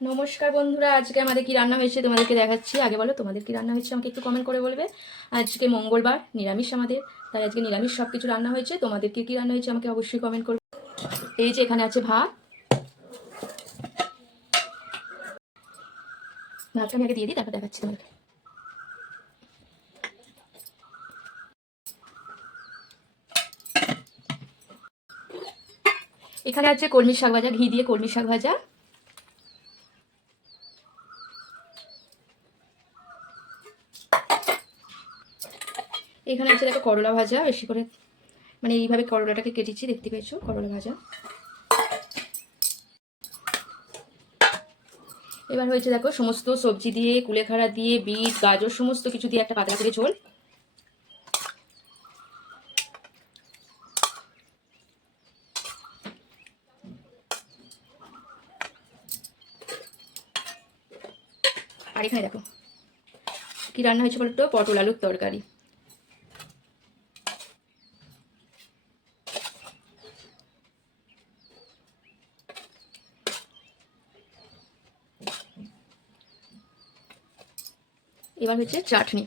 নমস্কার বন্ধুরা, আজকে আমাদের কি রান্না হয়েছে তোমাদেরকে দেখাচ্ছি। আগে বলো তোমাদের কি রান্না হয়েছে, আমাকে একটু কমেন্ট করে বলবে। আজকে মঙ্গলবার, নিরামিষ আমাদের, তাই আজকে নিরামিষ সব কিছু রান্না হয়েছে। তোমাদের কি রান্না হয়েছে আমাকে অবশ্যই কমেন্ট করবে। এই যে এখানে আছে ভাত, ভাতটা আমি আগে দিয়ে দিই, তারপর দেখাচ্ছি তোমাকে। এখানে আছে কলমি শাক ভাজা, ঘি দিয়ে কলমি শাক ভাজা। এখানে আছে দেখো করলা ভাজা, বেশি করে মানে এইভাবে করলাটাকে কেটেছি, দেখতে পেয়েছো, করলা ভাজা। এবার হয়েছে দেখো সমস্ত সবজি দিয়ে, কুলেখাড়া দিয়ে, বিট, গাজর সমস্ত কিছু দিয়ে একটা পাতলা করে ঝোল। আর এখানে দেখো কি রান্না হয়েছে বলতো, পটল আলুর তরকারি। এবার হচ্ছে চাটনি,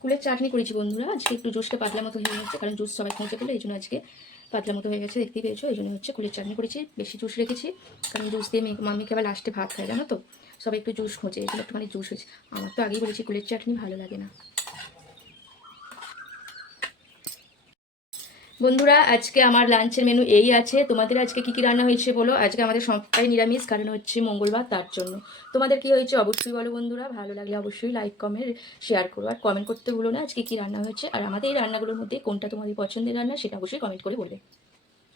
কুলের চাটনি করেছি বন্ধুরা। আজকে একটু জুসটা পাতলা মতো হয়ে গেছে, কারণ জুস সবাই খেতে বলে, এই জন্য আজকে পাতলা মতো হয়ে গেছে, দেখতেই পেয়েছো। এই জন্য হচ্ছে কুলের চাটনি করেছি, বেশি জুস রেখেছি, কারণ জুস দিয়ে মাম্মিকে আবার লাস্টে ভাত খায়, জানো তো, সবাই একটু জুস খোঁজে, এই জন্য একটুখানি জুস হয়েছে। আমার তো আগেই বলেছি কুলের চাটনি ভালো লাগে না। বন্ধুরা আজকে আমার লাঞ্চের মেনু এই আছে। তোমাদের আজকে কি কি রান্না হয়েছে বলো। আজকে আমাদের সবটাই নিরামিষ, কারণ হচ্ছে মঙ্গলবার, তার জন্য। তোমাদের কি হয়েছে অবশ্যই বলো বন্ধুরা, ভালো লাগলে অবশ্যই লাইক কমেন্ট শেয়ার করো, আর কমেন্ট করতে ভুলো না আজকে কি রান্না হয়েছে, আর আমাদের এই রান্নাগুলোর মধ্যে কোনটা তোমাদের পছন্দের রান্না সেটা অবশ্যই কমেন্ট করে বলবে।